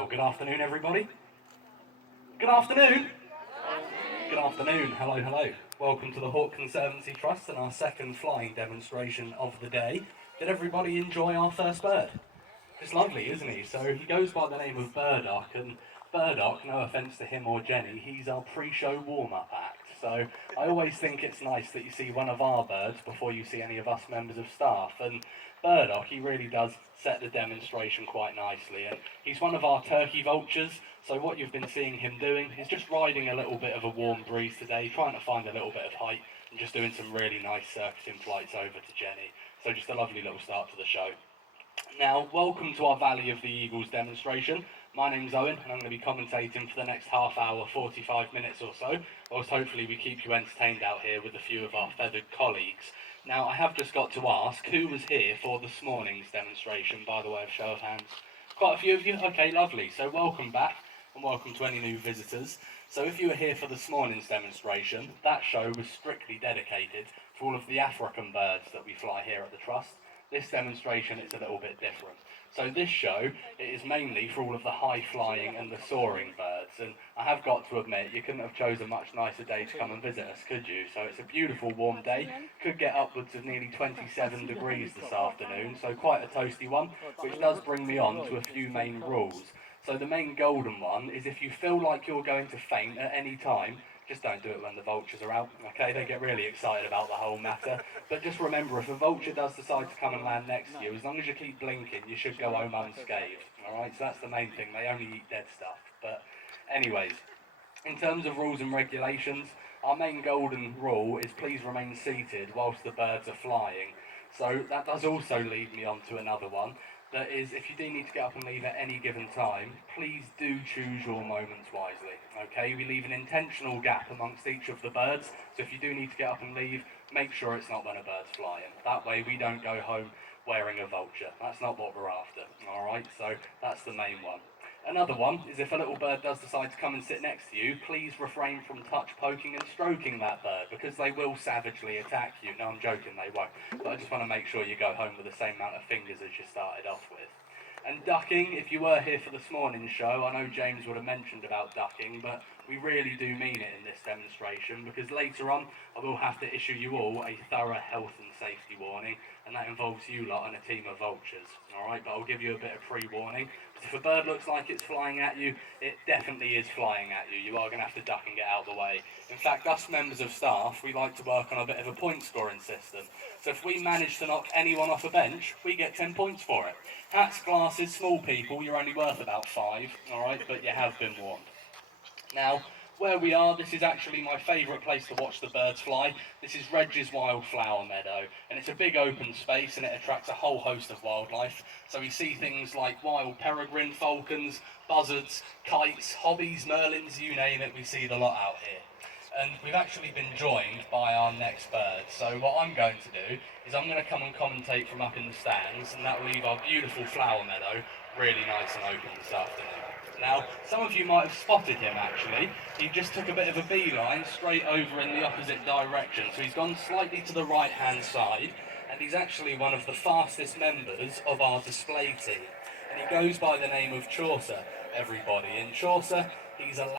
Well, good afternoon, everybody. Good afternoon. Good afternoon. Hello, hello. Welcome to the Conservancy Trust and our second flying demonstration of the day. Did everybody enjoy our first bird? It's lovely, isn't he? So he goes by the name of Burdock, and Burdock, no offence to him or Jenny, he's our pre-show warm-up act. So I always think it's nice that you see one of our birds before you see any of us members of staff. And Burdock, he really does set the demonstration quite nicely. And he's one of our turkey vultures. So what you've been seeing him doing is just riding a little bit of a warm breeze today, trying to find a little bit of height, and just doing some really nice circuiting flights over to Jenny. So just a lovely little start to the show. Now, welcome to our Valley of the Eagles demonstration. My name's Owen, and I'm going to be commentating for the next half hour, 45 minutes or so, whilst hopefully we keep you entertained out here with a few of our feathered colleagues. Now, I have just got to ask, who was here for this morning's demonstration, by the way of show of hands? Quite a few of you? Okay, lovely. So welcome back, and welcome to any new visitors. So if you were here for this morning's demonstration, that show was strictly dedicated to all of the African birds that we fly here at the Trust. This demonstration is a little bit different. So this show, it is mainly for all of the high-flying and the soaring birds, and I have got to admit, you couldn't have chosen a much nicer day to come and visit us, could you? So it's a beautiful warm day, could get upwards of nearly 27 degrees this afternoon, so quite a toasty one, which does bring me on to a few main rules. So the main golden one is if you feel like you're going to faint at any time, just don't do it when the vultures are out, okay? They get really excited about the whole matter. But just remember, if a vulture does decide to come and land next to you, as long as you keep blinking, you should go home unscathed, alright? So that's the main thing, they only eat dead stuff. But anyways, in terms of rules and regulations, our main golden rule is please remain seated whilst the birds are flying. So that does also lead me on to another one. That is, if you do need to get up and leave at any given time, please do choose your moments wisely, okay? We leave an intentional gap amongst each of the birds, so if you do need to get up and leave, make sure it's not when a bird's flying. That way we don't go home wearing a vulture. That's not what we're after, alright? So that's the main one. Another one is if a little bird does decide to come and sit next to you, please refrain from touch poking and stroking that bird, because they will savagely attack you. No, I'm joking, they won't. But I just want to make sure you go home with the same amount of fingers as you started off with. And ducking, if you were here for this morning's show, I know James would have mentioned about ducking, but we really do mean it in this demonstration, because later on I will have to issue you all a thorough health and safety warning, and that involves you lot and a team of vultures, alright? But I'll give you a bit of pre-warning. If a bird looks like it's flying at you, it definitely is flying at you. You are going to have to duck and get out of the way. In fact, us members of staff, we like to work on a bit of a point scoring system. So if we manage to knock anyone off a bench, we get 10 points for it. Hats, glasses, small people, you're only worth about 5, alright, but you have been warned. Now, where we are, this is actually my favourite place to watch the birds fly. This is Reg's Wildflower Meadow, and it's a big open space and it attracts a whole host of wildlife. So we see things like wild peregrine falcons, buzzards, kites, hobbies, merlins, you name it, we see the lot out here. And we've actually been joined by our next bird. So what I'm going to do is I'm going to come and commentate from up in the stands, and that will leave our beautiful flower meadow really nice and open this afternoon. Now, some of you might have spotted him actually. He just took a bit of a beeline straight over in the opposite direction. So he's gone slightly to the right-hand side, and he's actually one of the fastest members of our display team. And he goes by the name of Chaucer, everybody. And Chaucer, he's a